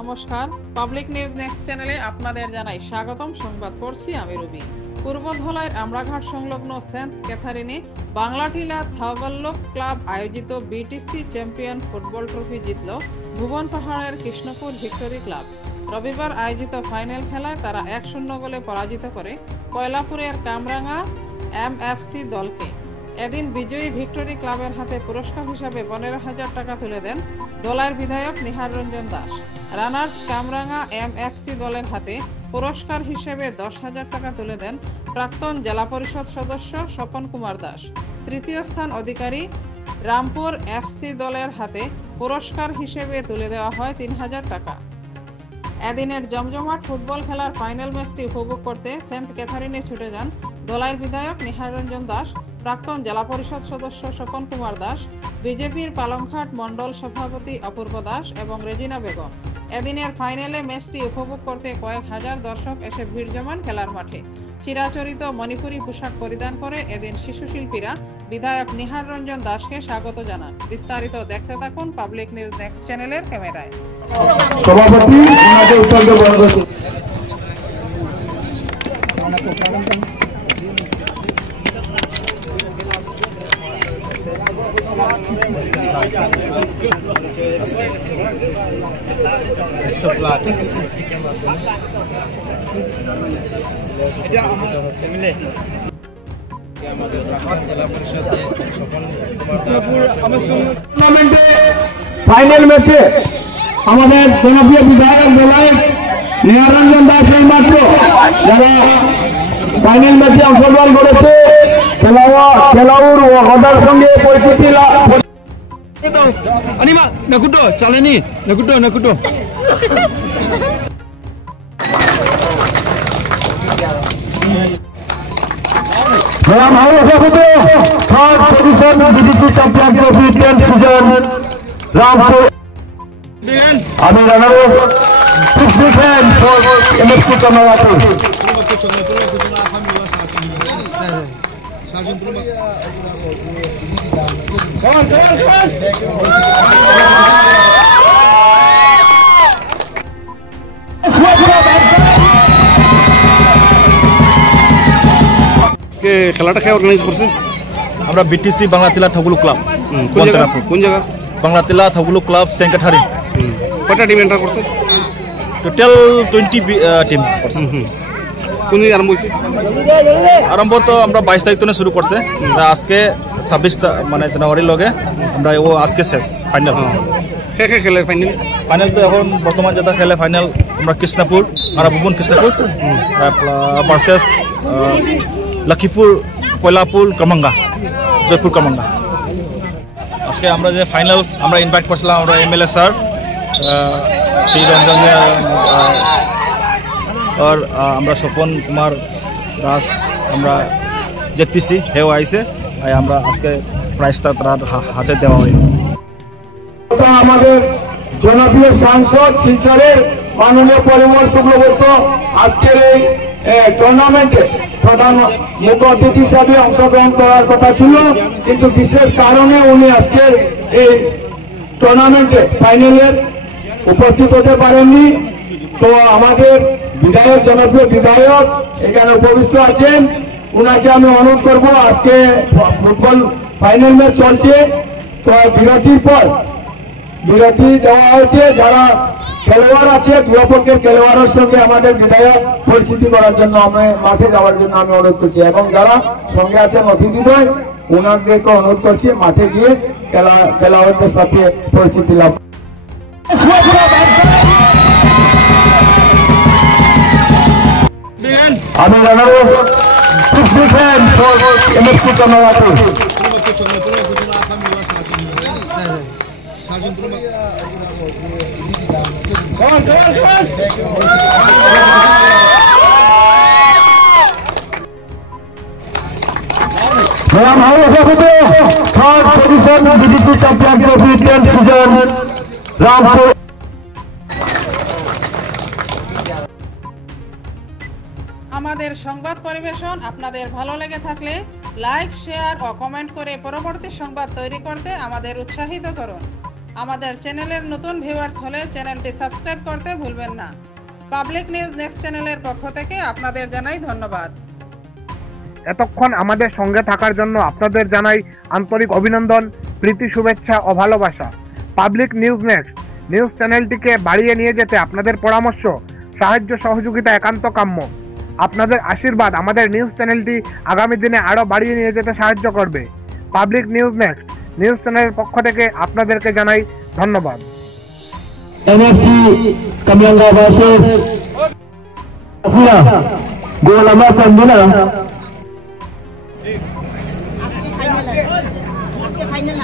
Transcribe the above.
নমস্কার, public news next চ্যানেলে আপনাদের জানাই স্বাগতম। সংবাদ পড়ছি আমি রবি। পূর্ব ধলাইয়ের আমরাঘাট সংলগ্ন সেন্ট ক্যাথারিনে বাংলাটিলা থাওবল্লভ ক্লাব আয়োজিত বিটিসি চ্যাম্পিয়ন ফুটবল ট্রফি জিতল ভুবন পাহাড়ের কৃষ্ণপুর ভিক্টোরি ক্লাব। রবিবার আয়োজিত ফাইনাল খেলায় তারা 1-0 গোলে পরাজিত করে কয়লাপুরের কামরাঙ্গা এমএফসি দলকে। এদিন বিজয়ী ভিক্টোরি ক্লাবের হাতে পুরস্কার হিসাবে 15,000 টাকা তুলে দেন দলাইয়ের বিধায়ক নিহার রঞ্জন দাস। রানার্স কামরাঙ্গা এমএফসি দলের হাতে পুরস্কার হিসেবে 10,000 টাকা তুলে দেন প্রাক্তন জেলা পরিষদ সদস্য স্বপন কুমার দাস। তৃতীয় স্থান অধিকারী রামপুর এফসি দলের হাতে পুরস্কার হিসেবে তুলে দেওয়া হয় 3,000 টাকা। এদিনের জমজমাট ফুটবল খেলার ফাইনাল ম্যাচটি উপভোগ করতে সেন্ট ক্যাথারিনে ছুটে যান দলাইয়ের বিধায়ক নিহার রঞ্জন দাস, প্রাক্তন জেলা পরিষদ সদস্য স্বপন কুমার দাস, বিজেপির পালংঘাট মণ্ডল সভাপতি অপূর্ব দাস এবং রেজিনা বেগম। এদিনের ফাইনালে ম্যাচটি উপভোগ করতে কয়েক হাজার দর্শক এসে ভিড় জমান খেলার মাঠে। চিরাচরিত মণিপুরী পোশাক পরিধান করে এদিন শিশু শিল্পীরা বিধায়ক নিহার রঞ্জন দাসকে স্বাগত জানান। বিস্তারিত দেখতে থাকুন পাবলিক নিউজ নেক্সট চ্যানেলের ক্যামেরায়। ফাইনাল ম্যাচে আমাদের জনপ্রিয় বিধায়ক দলাইয়ের নিহার রঞ্জন দাস মাত্র যারা ফাইনাল ম্যাচে অংশগ্রহণ করেছে খেলাউর ও হদার সঙ্গে পরিচিতি Nakuto, caleni, Nakuto. Dalam hal tersebut, third position BTC Champion Trophy 10th season, Rampur. Ami runner-up, 6 for MFC Kamalapur. খেলাটা কে অর্গানাইজ করছে? আমরা বিটিসি বাংলাটিলা থাগুলু ক্লাব। কোন জায়গা? বাংলাটিলা থাগুলু ক্লাব সেন্ট ক্যাথারিন। কয়টা টিম এন্টার করছে? টোটাল 20 টিম করছে। কোন দিন আরম্ভ হয়েছে? আরম্ভ তো আমরা 22 তারিখ থেকে শুরু করছে। আজকে 26 মানে জানুয়ারি লগে আমরা ও আজকে শেষ ফাইনাল। কে খেলে ফাইনাল? ফাইনাল তো এখন বর্তমান যেটা খেলে ফাইনাল আমরা কৃষ্ণপুর আর ভুবন কৃষ্ণপুর ভার্সেস লক্ষ্মীপুর কয়লাপুর কামাঙ্গা জয়পুর কামাঙ্গা। আজকে আমরা যে ফাইনাল আমরা ইনভাইট করছিলাম আমরা এমএলএ স্যার শ্রী রঞ্জন আর আমরা স্বপন কুমার দাস আমরা জেপিসি হেও আইসে আমরা আজকে প্রাইজটা তার হাতে দেওয়া হয়। আমাদের জনপ্রিয় সাংসদ শিলচরের মাননীয় পরিমল শুক্লবৈদ্য আজকের এই টুর্নামেন্টে প্রধান মুখ্য অতিথি হিসাবে অংশগ্রহণ করার কথা ছিল, কিন্তু বিশেষ কারণে উনি আজকের এই টুর্নামেন্টে ফাইনালের উপস্থিত হতে পারেননি। তো আমাদের বিধায়ক জনপ্রিয় বিধায়ক এখানে উপবিষ্ট আছেন, উনাকে আমি অনুরোধ করব, আজকে ফুটবল ফাইনাল ম্যাচ চলছে, তো বিরতির পর বিরতি দেওয়া হয়েছে, যারা খেলোয়াড় আছে দুপক্ষের খেলোয়াড়ের সঙ্গে আমাদের বিধায়ক পরিচিতি করার জন্য আমি মাঠে যাওয়ার জন্য আমি অনুরোধ করছি, এবং যারা সঙ্গে আছেন অতিথিদ্বয় ওনাদেরকে অনুরোধ করছি মাঠে গিয়ে খেলোয়াড়দের সাথে পরিচিতি লাভ। আমি runner up 6 for MFC Kamalapur. Dalam hal tersebut, third position BTC Champion Trophy 10th season, Rampur. আমাদের সংবাদ পরিবেশন আপনাদের ভালো লেগে থাকলে লাইক, শেয়ার ও কমেন্ট করে পরবর্তী সংবাদ তৈরি করতে আমাদের উৎসাহিত করুন। আমাদের চ্যানেলের নতুন ভিউয়ার্স হলে চ্যানেলটি সাবস্ক্রাইব করতে ভুলবেন না। পাবলিক নিউজ নেক্সট চ্যানেলের পক্ষ থেকে আপনাদের জানাই ধন্যবাদ। এতক্ষণ আমাদের সঙ্গে থাকার জন্য আপনাদের জানাই আন্তরিক অভিনন্দন, প্রীতি, শুভেচ্ছা ও ভালোবাসা। পাবলিক নিউজ নেক্সট নিউজ চ্যানেলটিকে বাড়িয়ে নিয়ে যেতে আপনাদের পরামর্শ, সাহায্য, সহযোগিতা একান্ত কাম্য। আপনাদের আশীর্বাদ আমাদের নিউজ চ্যানেলটি আগামী দিনে আরও বাড়িয়ে নিয়ে যেতে সাহায্য করবে। পাবলিক নিউজ নেক্সট নিউজ চ্যানেলের পক্ষ থেকে আপনাদেরকে জানাই ধন্যবাদ। এনএফসি কামরাঙ্গা ভার্সেস আসিয়া গোল আমরা চাইবো না। আজকে ফাইনাল